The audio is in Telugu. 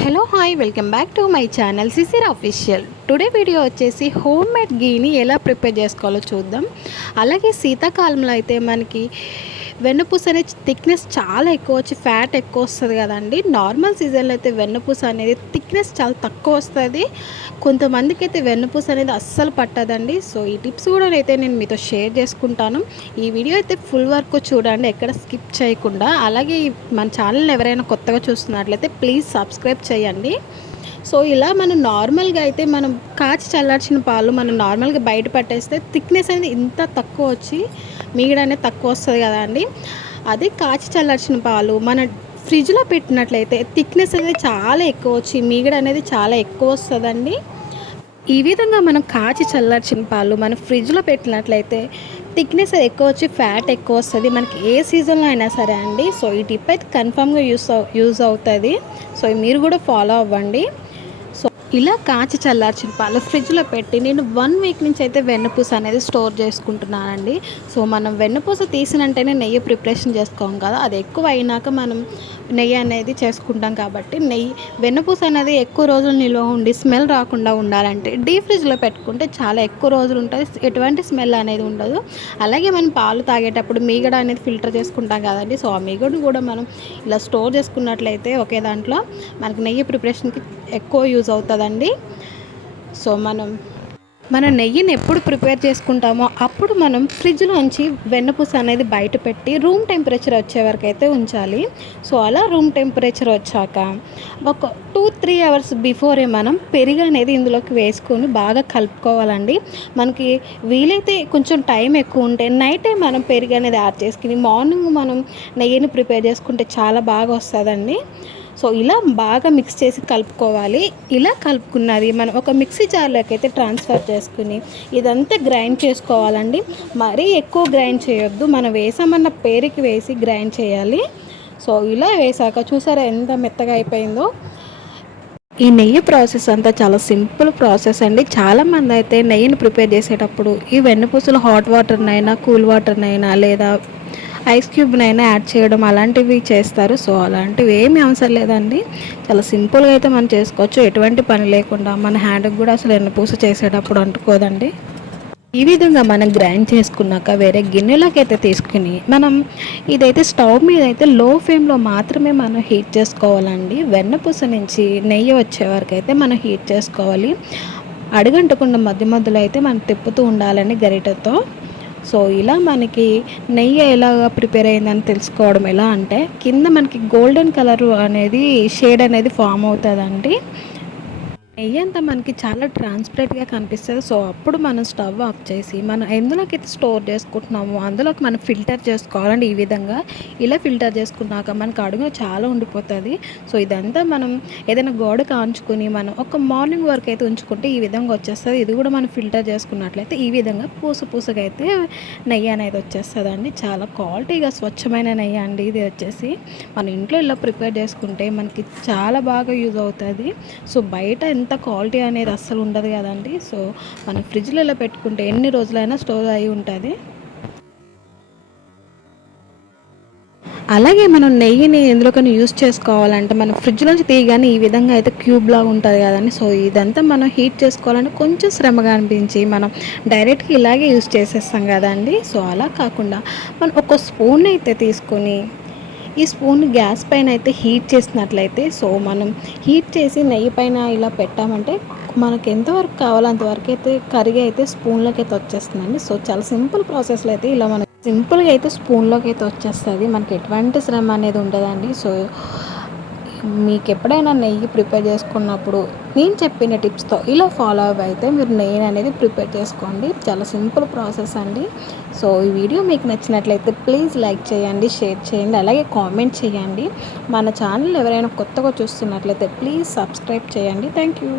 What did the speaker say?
Hello hi welcome back to my channel Sisir official. Today video వచ్చేసి హోమ్ మేడ్ గీని ఎలా ప్రిపేర్ చేసుకోవాలో చూద్దాం. అలాగే శీతాకాలంలో అయితే మనకి వెన్నపూస అనేది థిక్నెస్ చాలా ఎక్కువ వచ్చి ఫ్యాట్ ఎక్కువ వస్తుంది కదండి. నార్మల్ సీజన్లో అయితే వెన్నపూస అనేది థిక్నెస్ చాలా తక్కువ వస్తుంది. కొంతమందికి అయితే వెన్నపూస అనేది అస్సలు పట్టదండి. సో ఈ టిప్స్ కూడా అయితే నేను మీతో షేర్ చేసుకుంటాను. ఈ వీడియో అయితే ఫుల్ వర్క్ చూడండి, ఎక్కడ స్కిప్ చేయకుండా. అలాగే మన ఛానల్ ఎవరైనా కొత్తగా చూస్తున్నట్లయితే ప్లీజ్ సబ్స్క్రైబ్ చేయండి. సో ఇలా మనం నార్మల్గా అయితే మనం కాచి చల్లార్చిన పాలు మనం నార్మల్గా బయట పట్టేస్తే థిక్నెస్ అనేది ఇంత తక్కువ వచ్చి మీగడ అనేది తక్కువ వస్తుంది కదా అండి. అదే కాచి చల్లార్చిన పాలు మన ఫ్రిడ్జ్లో పెట్టినట్లయితే థిక్నెస్ అనేది చాలా ఎక్కువ వచ్చి మీగడ అనేది చాలా ఎక్కువ వస్తుందండి. ఈ విధంగా మనం కాచి చల్లార్చిన పాలు మన ఫ్రిడ్జ్లో పెట్టినట్లయితే థిక్నెస్ ఎక్కువ వచ్చి ఫ్యాట్ ఎక్కువ వస్తుంది మనకి ఏ సీజన్లో అయినా సరే అండి. సో ఈ టిప్ అయితే కన్ఫామ్గా యూజ్ అవుతుంది. సో మీరు కూడా ఫాలో అవ్వండి. ఇలా కాచి చల్లార్చిన పాలు ఫ్రిడ్జ్లో పెట్టి నేను 1 వీక్ నుంచి అయితే వెన్నపూస అనేది స్టోర్ చేసుకుంటున్నానండి. సో మనం వెన్నపూస తీసినంటేనే నెయ్యి ప్రిపరేషన్ చేసుకోం కదా, అది ఎక్కువ అయినాక మనం నెయ్యి అనేది చేసుకుంటాం. కాబట్టి వెన్నపూస అనేది ఎక్కువ రోజులు నిల్వ ఉండి స్మెల్ రాకుండా ఉండాలంటే డీప్ ఫ్రిడ్జ్లో పెట్టుకుంటే చాలా ఎక్కువ రోజులు ఉంటుంది, ఎటువంటి స్మెల్ అనేది ఉండదు. అలాగే మనం పాలు తాగేటప్పుడు మీగడ అనేది ఫిల్టర్ చేసుకుంటాం కదండి. సో ఆ మీగడ కూడా మనం ఇలా స్టోర్ చేసుకున్నట్లయితే ఒకే దాంట్లో మనకి నెయ్యి ప్రిపరేషన్కి ఎక్కువ యూజ్ అవుతుందండి. సో మన నెయ్యిని ఎప్పుడు ప్రిపేర్ చేసుకుంటామో అప్పుడు మనం ఫ్రిడ్జ్లోంచి వెన్నపూస అనేది బయట పెట్టి రూమ్ టెంపరేచర్ వచ్చే వరకు అయితే ఉంచాలి. సో అలా రూమ్ టెంపరేచర్ వచ్చాక ఒక 2-3 అవర్స్ బిఫోరే మనం పెరుగు అనేది ఇందులోకి వేసుకొని బాగా కలుపుకోవాలండి. మనకి వీలైతే కొంచెం టైం ఎక్కువ ఉంటే నైటే మనం పెరుగు అనేది యాడ్ చేసుకుని మార్నింగ్ మనం నెయ్యిని ప్రిపేర్ చేసుకుంటే చాలా బాగా వస్తుందండి. సో ఇలా బాగా మిక్స్ చేసి కలుపుకోవాలి. ఇలా కలుపుకున్నది మనం ఒక మిక్సీ జార్లోకి అయితే ట్రాన్స్ఫర్ చేసుకుని ఇదంతా గ్రైండ్ చేసుకోవాలండి. మరీ ఎక్కువ గ్రైండ్ చేయొద్దు, మనం వేసామన్న పేరుకి వేసి గ్రైండ్ చేయాలి. సో ఇలా వేసాక చూసారా ఎంత మెత్తగా అయిపోయిందో. ఈ నెయ్యి ప్రాసెస్ అంతా చాలా సింపుల్ ప్రాసెస్ అండి. చాలామంది అయితే నెయ్యిని ప్రిపేర్ చేసేటప్పుడు ఈ వెన్నపూసలు హాట్ వాటర్నైనా కూల్ వాటర్నైనా లేదా ఐస్ క్యూబ్నైనా యాడ్ చేయడం అలాంటివి చేస్తారు. సో అలాంటివి ఏమీ అవసరం లేదండి, చాలా సింపుల్గా అయితే మనం చేసుకోవచ్చు. ఎటువంటి పని లేకుండా మన హ్యాండ్కి కూడా అసలు వెన్నపూస చేసేటప్పుడు అంటుకోదండి. ఈ విధంగా మనం గ్రైండ్ చేసుకున్నాక వేరే గిన్నెలోకి అయితే తీసుకుని మనం ఇదైతే స్టవ్ మీద అయితే లో ఫ్లేమ్లో మాత్రమే మనం హీట్ చేసుకోవాలండి. వెన్నపూస నుంచి నెయ్యి వచ్చే వరకు అయితే మనం హీట్ చేసుకోవాలి. అడుగంటకుండా మధ్య మధ్యలో అయితే మనం తిప్పుతూ ఉండాలని గరిటెతో. సో ఇలా మనకి నెయ్యి ఎలాగా ప్రిపేర్ అయిందని తెలుసుకోవడం ఎలా అంటే కింద మనకి గోల్డెన్ కలర్ అనేది షేడ్ అనేది ఫామ్ అవుతుందండి. నెయ్యి అంతా మనకి చాలా ట్రాన్స్పరెంట్గా కనిపిస్తుంది. సో అప్పుడు మనం స్టవ్ ఆఫ్ చేసి మనం ఎందులోకి అయితే స్టోర్ చేసుకుంటున్నామో అందులోకి మనం ఫిల్టర్ చేసుకోవాలండి. ఈ విధంగా ఇలా ఫిల్టర్ చేసుకున్నాక మనకు అడుగున చాలా ఉండిపోతుంది. సో ఇదంతా మనం ఏదైనా గోడ కాంచుకొని మనం ఒక మార్నింగ్ వరకు అయితే ఉంచుకుంటే ఈ విధంగా వచ్చేస్తుంది. ఇది కూడా మనం ఫిల్టర్ చేసుకున్నట్లయితే ఈ విధంగా పూసగా అయితే నెయ్యి అనేది వచ్చేస్తుందండి. చాలా క్వాలిటీగా స్వచ్ఛమైన నెయ్యి అండి ఇది వచ్చేసి. మన ఇంట్లో ఇలా ప్రిపేర్ చేసుకుంటే మనకి చాలా బాగా యూజ్ అవుతుంది. సో బయట ఎంత క్వాలిటీ అనేది అస్సలు ఉండదు కదండి. సో మనం ఫ్రిడ్జ్లలో పెట్టుకుంటే ఎన్ని రోజులైనా స్టోర్ అయి ఉంటుంది. అలాగే మనం నెయ్యిని ఎందులోకైనా యూస్ చేసుకోవాలంటే మనం ఫ్రిడ్జ్ నుంచి తీయగానే ఈ విధంగా అయితే క్యూబ్ లాగా ఉంటుంది కదండి. సో ఇదంతా మనం హీట్ చేసుకోవాలంటే కొంచెం శ్రమగా అనిపించి మనం డైరెక్ట్గా ఇలాగే యూస్ చేసేస్తాం కదండి. సో అలా కాకుండా మనం ఒక స్పూన్ అయితే తీసుకొని ఈ స్పూన్ గ్యాస్ పైన అయితే హీట్ చేసినట్లయితే సో మనం హీట్ చేసి నెయ్యి పైన ఇలా పెట్టామంటే మనకు ఎంతవరకు కావాలో అంతవరకు అయితే కరిగి అయితే స్పూన్లోకి అయితే వచ్చేస్తుందండి. సో చాలా సింపుల్ ప్రాసెస్లో అయితే ఇలా మనకి సింపుల్గా అయితే స్పూన్లోకి అయితే వచ్చేస్తుంది, మనకి ఎటువంటి శ్రమ అనేది ఉండదండి. సో మీకు ఎప్పుడైనా నెయ్యి ప్రిపేర్ చేసుకున్నప్పుడు నేను చెప్పిన టిప్స్తో ఇలా ఫాలో అవ్వ అయితే మీరు నెయ్యి అనేది ప్రిపేర్ చేసుకోండి. చాలా సింపుల్ ప్రాసెస్ అండి. సో ఈ వీడియో మీకు నచ్చినట్లయితే ప్లీజ్ లైక్ చేయండి, షేర్ చేయండి, అలాగే కామెంట్ చేయండి. మన ఛానల్ ఎవరైనా కొత్తగా చూస్తున్నట్లయితే ప్లీజ్ సబ్స్క్రైబ్ చేయండి. Thank you.